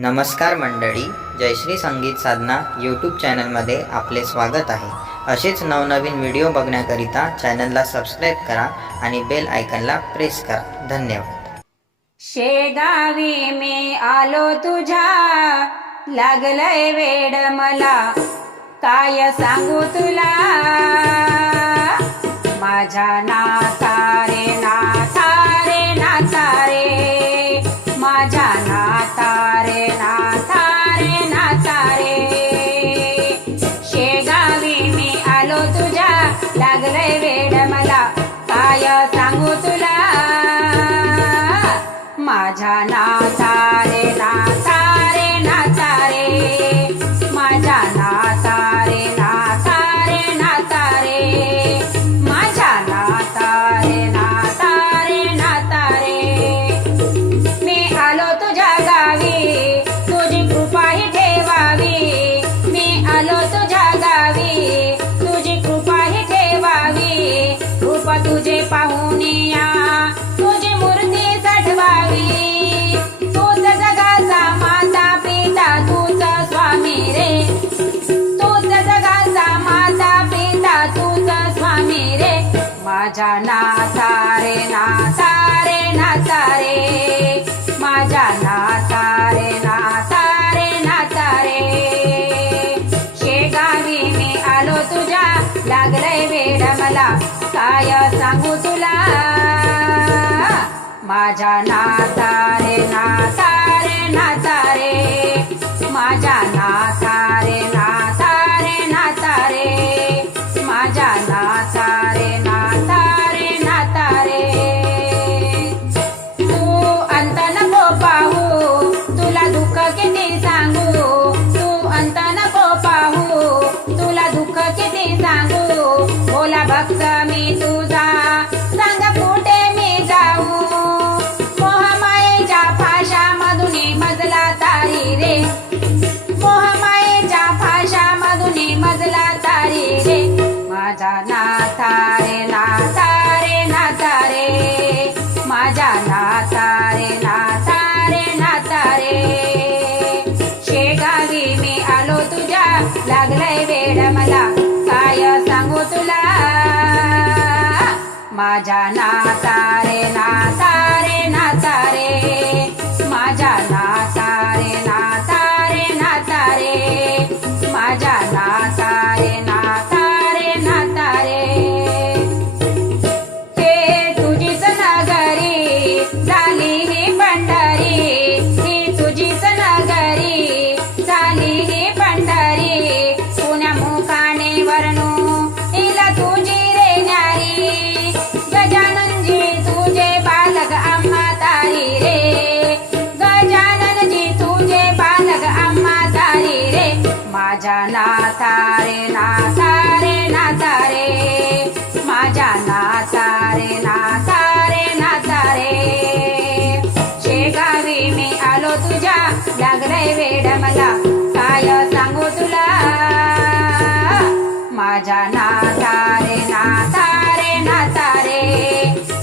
नमस्कार मंडळी जयश्री संगीत साधना यूट्यूब चॅनलमध्ये आपले स्वागत आहे. असेच नवनवीन व्हिडिओ बघण्याकरिता चॅनलला सबस्क्राईब करा आणि बेल आयकनला प्रेस करा. धन्यवाद. शेगावी मी आलो तुझ्या लागलय वेड मला. काय सांगू तुला? माझ्या नाता रे नाता रे नाता रे माझ्या नाता माझ्या नाता रे नाता माझा नाता रे नाता रे नाता रे माझा नाता रे नाता रे नाता रे शेगावी मी आलो तुझ्या लागलंय वेड मला. काय सांगू तुला? माझ्या नाता जानाता फोटो तुझ्या लागलाय वेड मला. काय सांगू तुला? माझ्या नाता रे नाता रे नाता रे.